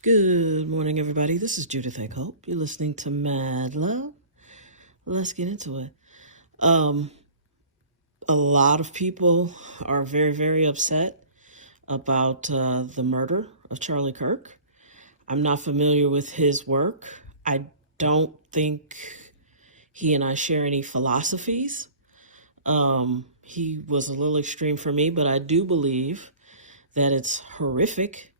Good morning, everybody. This is Judith A. Hope. You're listening to Mad Love. Let's get into it. Um, a lot of people are very, very upset about the murder of Charlie Kirk. I'm not familiar with his work. I don't think he and I share any philosophies. He was a little extreme for me, but I do believe that it's horrific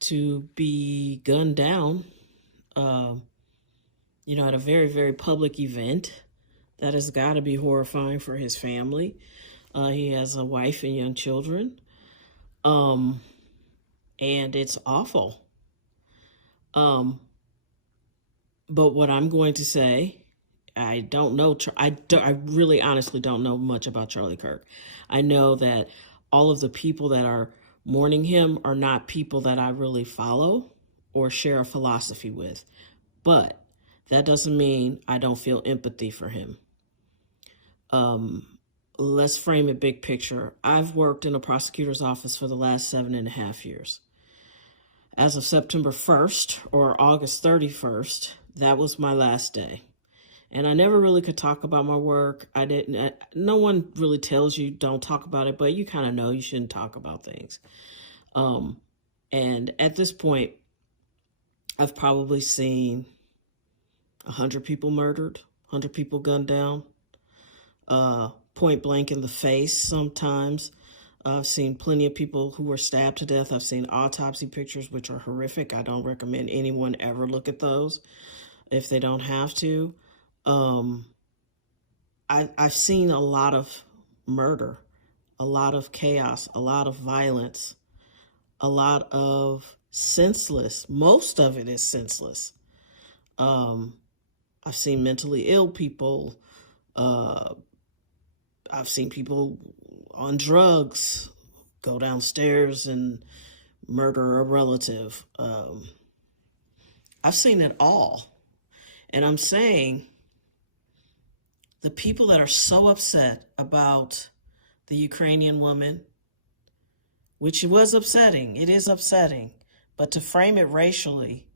to be gunned down, at a very, very public event. That has got to be horrifying for his family. He has a wife and young children, and it's awful. But what I'm going to say, I don't know. I really honestly don't know much about Charlie Kirk. I know that all of the people that are mourning him are not people that I really follow or share a philosophy with. But that doesn't mean I don't feel empathy for him. Let's frame it big picture. I've worked in a prosecutor's office for the last 7.5 years. As of September 1st or August 31st, that was my last day. And I never really could talk about my work. No one really tells you don't talk about it, but you kind of know you shouldn't talk about things. And at this point, I've probably seen 100 people murdered, 100 people gunned down, point blank in the face sometimes. I've seen plenty of people who were stabbed to death. I've seen autopsy pictures, which are horrific. I don't recommend anyone ever look at those if they don't have to. I've seen a lot of murder, a lot of chaos, a lot of violence, a lot of senseless. Most of it is senseless. I've seen mentally ill people. I've seen people on drugs go downstairs and murder a relative. I've seen it all. And I'm saying the people that are so upset about the Ukrainian woman, which was upsetting, it is upsetting, but to frame it racially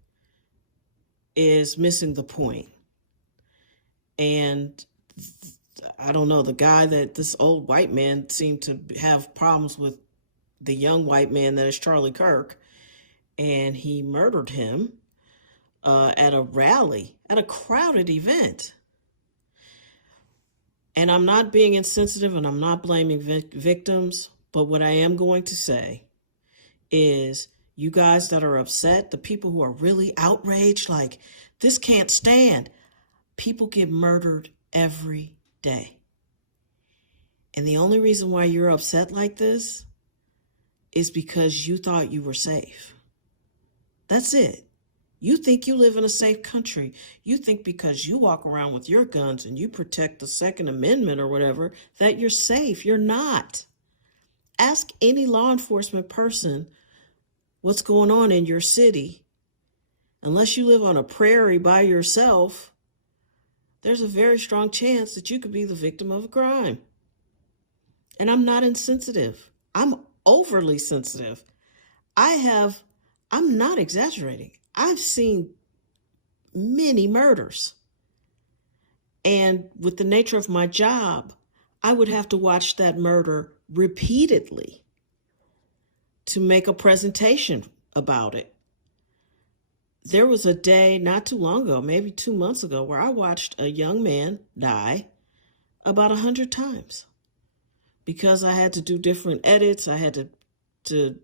is missing the point. And I don't know, this old white man seemed to have problems with the young white man that is Charlie Kirk, and he murdered him at a rally, at a crowded event. And I'm not being insensitive and I'm not blaming victims, but what I am going to say is you guys that are upset, the people who are really outraged, like, this can't stand, people get murdered every day. And the only reason why you're upset like this is because you thought you were safe. That's it. You think you live in a safe country. You think because you walk around with your guns and you protect the Second Amendment or whatever, that you're safe. You're not. Ask any law enforcement person what's going on in your city. Unless you live on a prairie by yourself, there's a very strong chance that you could be the victim of a crime. And I'm not insensitive. I'm overly sensitive. I'm not exaggerating. I've seen many murders. And with the nature of my job, I would have to watch that murder repeatedly to make a presentation about it. There was a day not too long ago, maybe 2 months ago, where I watched a young man die about 100 times because I had to do different edits. I had to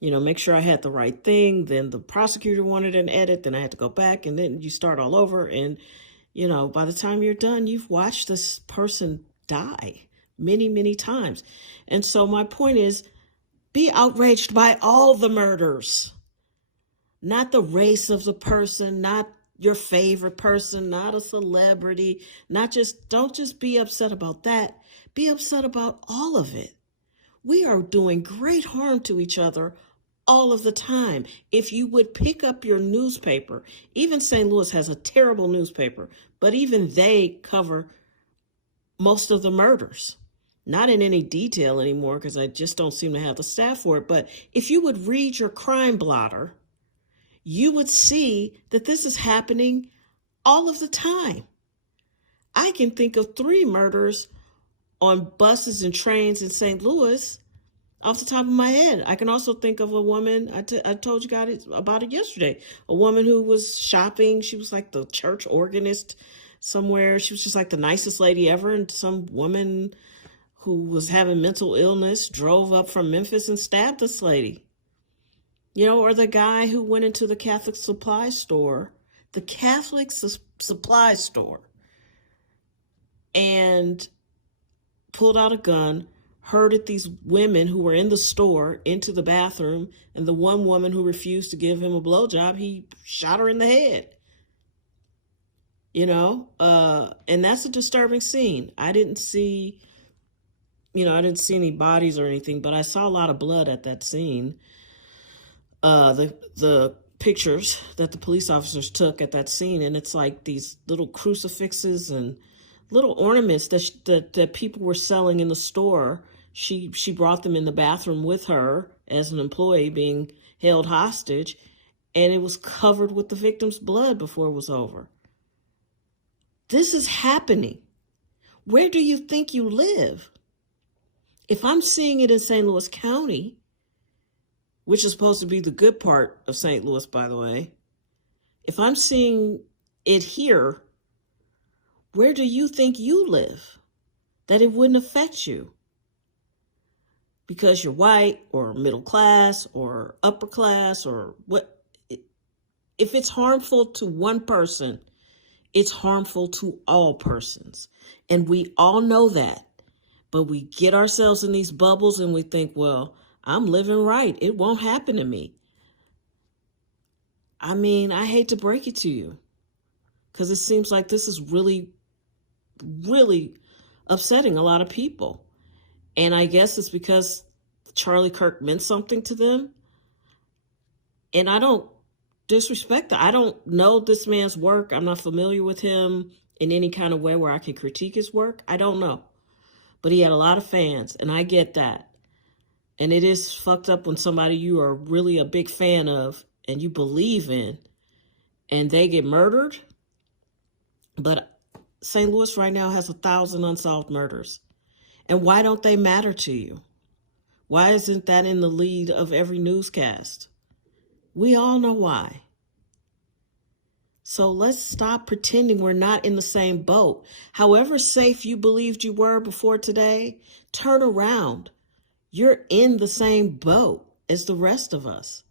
make sure I had the right thing. Then the prosecutor wanted an edit. Then I had to go back, and then you start all over. And, by the time you're done, you've watched this person die many, many times. And so my point is, be outraged by all the murders, not the race of the person, not your favorite person, not a celebrity, don't just be upset about that. Be upset about all of it. We are doing great harm to each other all of the time. If you would pick up your newspaper, even St. Louis has a terrible newspaper, but even they cover most of the murders. Not in any detail anymore because I just don't seem to have the staff for it. But if you would read your crime blotter, you would see that this is happening all of the time. I can think of 3 murders on buses and trains in St. Louis off the top of my head. I can also think of a woman, I told you guys about it yesterday, a woman who was shopping. She was like the church organist somewhere. She was just like the nicest lady ever. And some woman who was having mental illness drove up from Memphis and stabbed this lady. You know, or the guy who went into the Catholic supply store, and pulled out a gun, herded these women who were in the store into the bathroom, and the one woman who refused to give him a blowjob, he shot her in the head. You know, and that's a disturbing scene. I didn't see any bodies or anything, but I saw a lot of blood at that scene. The pictures that the police officers took at that scene, and it's like these little crucifixes and little ornaments that people were selling in the store. She brought them in the bathroom with her as an employee being held hostage, and it was covered with the victim's blood before it was over. This is happening. Where do you think you live? If I'm seeing it in St. Louis County, which is supposed to be the good part of St. Louis, by the way, if I'm seeing it here, where do you think you live that it wouldn't affect you? Because you're white or middle class or upper class or what? If it's harmful to one person, it's harmful to all persons. And we all know that. But we get ourselves in these bubbles and we think, well, I'm living right. It won't happen to me. I mean, I hate to break it to you, because it seems like this is really, really upsetting a lot of people. And I guess it's because Charlie Kirk meant something to them. And I don't disrespect that. I don't know this man's work. I'm not familiar with him in any kind of way where I can critique his work. I don't know. But he had a lot of fans, and I get that. And it is fucked up when somebody you are really a big fan of and you believe in, and they get murdered. But St. Louis right now has 1,000 unsolved murders. And why don't they matter to you? Why isn't that in the lead of every newscast? We all know why. So let's stop pretending we're not in the same boat. However safe you believed you were before today, turn around. You're in the same boat as the rest of us.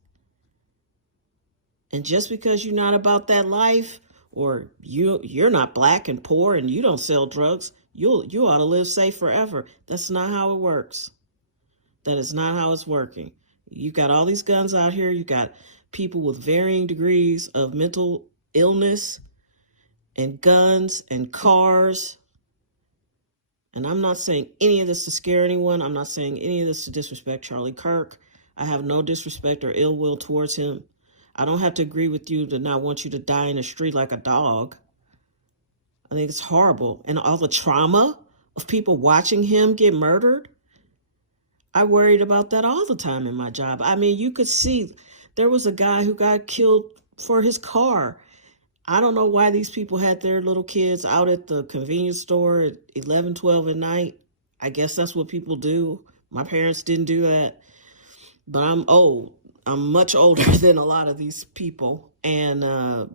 And just because you're not about that life, or you're not black and poor and you don't sell drugs, you ought to live safe forever. That's not how it works. That is not how it's working. You got all these guns out here. You got people with varying degrees of mental illness and guns and cars. And I'm not saying any of this to scare anyone. I'm not saying any of this to disrespect Charlie Kirk. I have no disrespect or ill will towards him. I don't have to agree with you to not want you to die in the street like a dog. I think it's horrible. And all the trauma of people watching him get murdered. I worried about that all the time in my job. I mean, you could see there was a guy who got killed for his car. I don't know why these people had their little kids out at the convenience store at 11, 12 at night. I guess that's what people do. My parents didn't do that. But I'm old. I'm much older than a lot of these people. And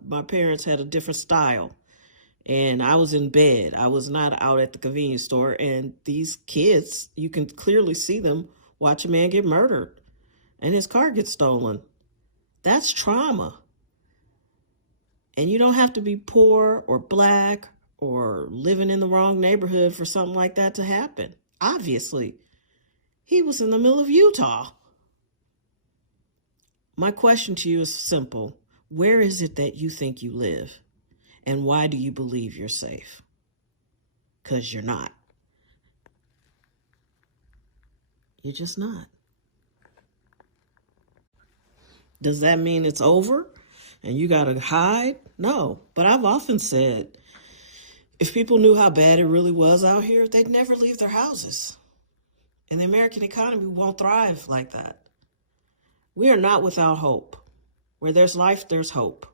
my parents had a different style. And I was in bed. I was not out at the convenience store. And these kids, you can clearly see them watch a man get murdered and his car gets stolen. That's trauma. And you don't have to be poor or black or living in the wrong neighborhood for something like that to happen. Obviously, he was in the middle of Utah. My question to you is simple. Where is it that you think you live? And why do you believe you're safe? Because you're not. You're just not. Does that mean it's over and you got to hide? No. But I've often said, if people knew how bad it really was out here, they'd never leave their houses. And the American economy won't thrive like that. We are not without hope. Where there's life, there's hope.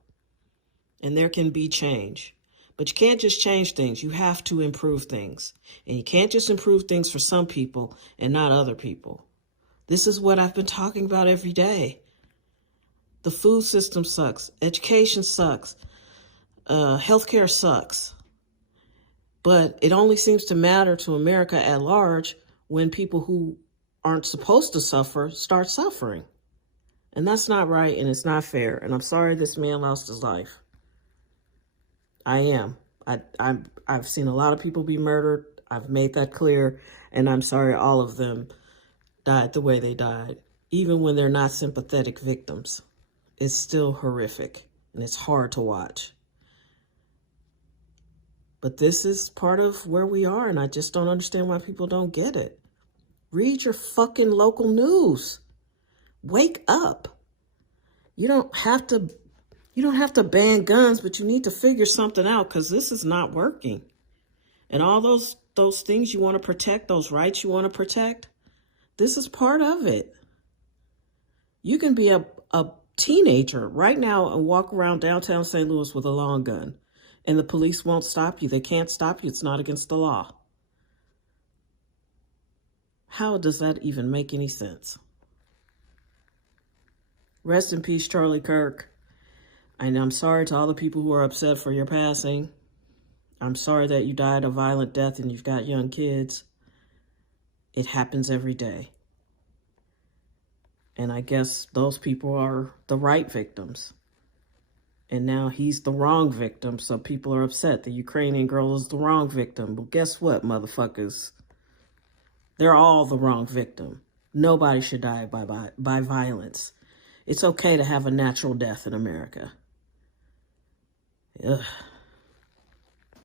And there can be change. But you can't just change things. You have to improve things. And you can't just improve things for some people and not other people. This is what I've been talking about every day. The food system sucks. Education sucks. Healthcare sucks. But it only seems to matter to America at large when people who aren't supposed to suffer start suffering. And that's not right, and it's not fair. And I'm sorry this man lost his life. I am. I've seen a lot of people be murdered. I've made that clear. And I'm sorry all of them died the way they died. Even when they're not sympathetic victims. It's still horrific. And it's hard to watch. But this is part of where we are. And I just don't understand why people don't get it. Read your fucking local news. Wake up. You don't have to ban guns, but you need to figure something out because this is not working. And all those things you want to protect, those rights you want to protect, this is part of it. You can be a teenager right now and walk around downtown St. Louis with a long gun, and the police won't stop you. They can't stop you. It's not against the law. How does that even make any sense? Rest in peace, Charlie Kirk. And I'm sorry to all the people who are upset for your passing. I'm sorry that you died a violent death and you've got young kids. It happens every day. And I guess those people are the right victims. And now he's the wrong victim, so people are upset. The Ukrainian girl is the wrong victim. Well, guess what, motherfuckers? They're all the wrong victim. Nobody should die by violence. It's okay to have a natural death in America. Ugh.